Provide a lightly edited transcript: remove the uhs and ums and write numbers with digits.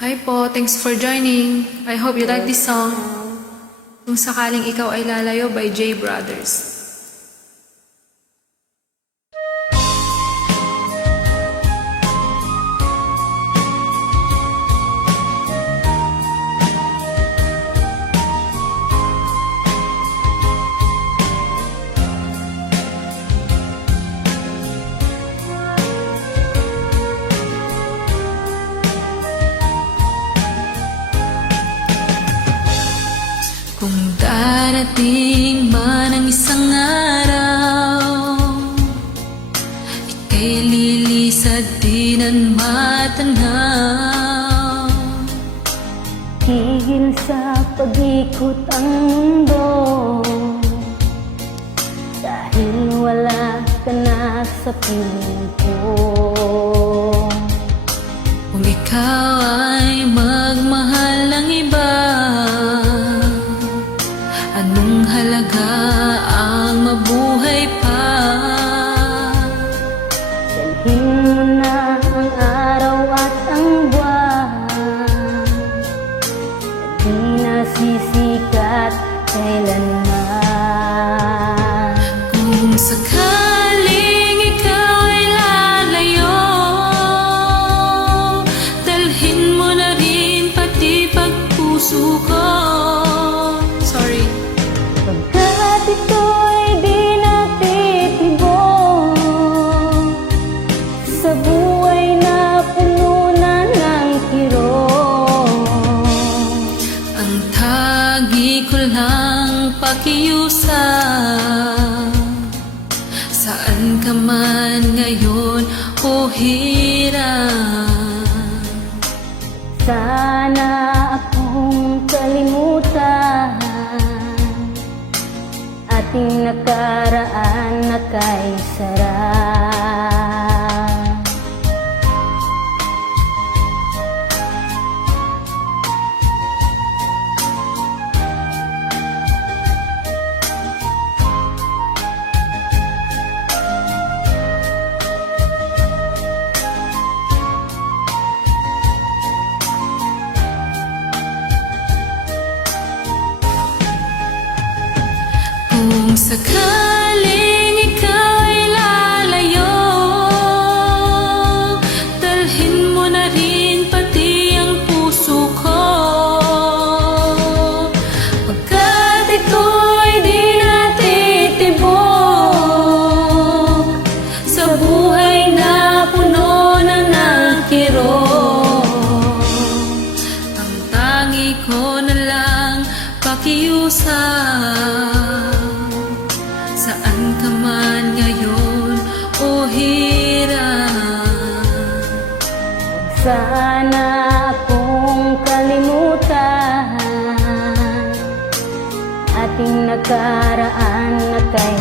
Hi po, thanks for joining. I hope you like this song. Kung sakaling ikaw ay lalayo by J Brothers. Kung darating man ang isang araw, ika'y lilisad din ang matanaw. Tigil sa pag-ikot ang mundo, dahil wala ka na sa piling ko. Kung ikaw ay magmahal ng iba, anong halaga ang mabuhay pa? Dalhin mo na ang araw at ang buwan, di nasisikat kailanman. Kung sakaling ikaw ay lalayo, dalhin mo na rin pati pagpuso ko. Sorry. Pagkat ito'y di natitibok sa buhay na puno na ng kirot. Ang tagi ko lang pakiusap, saan ka man ngayon o hirap. Sana akong kalimutan ating nakaraan na kay sarap. Kung sakaling ikaw ay lalayo, dalhin mo na rin pati ang puso ko. Pagkat ito'y di natitibok sa buhay na puno na ng kirot. Ang tangi ko na lang pakiusap, saan ka man ngayon o hirap. Sana akong kalimutan ating nakaraan na kay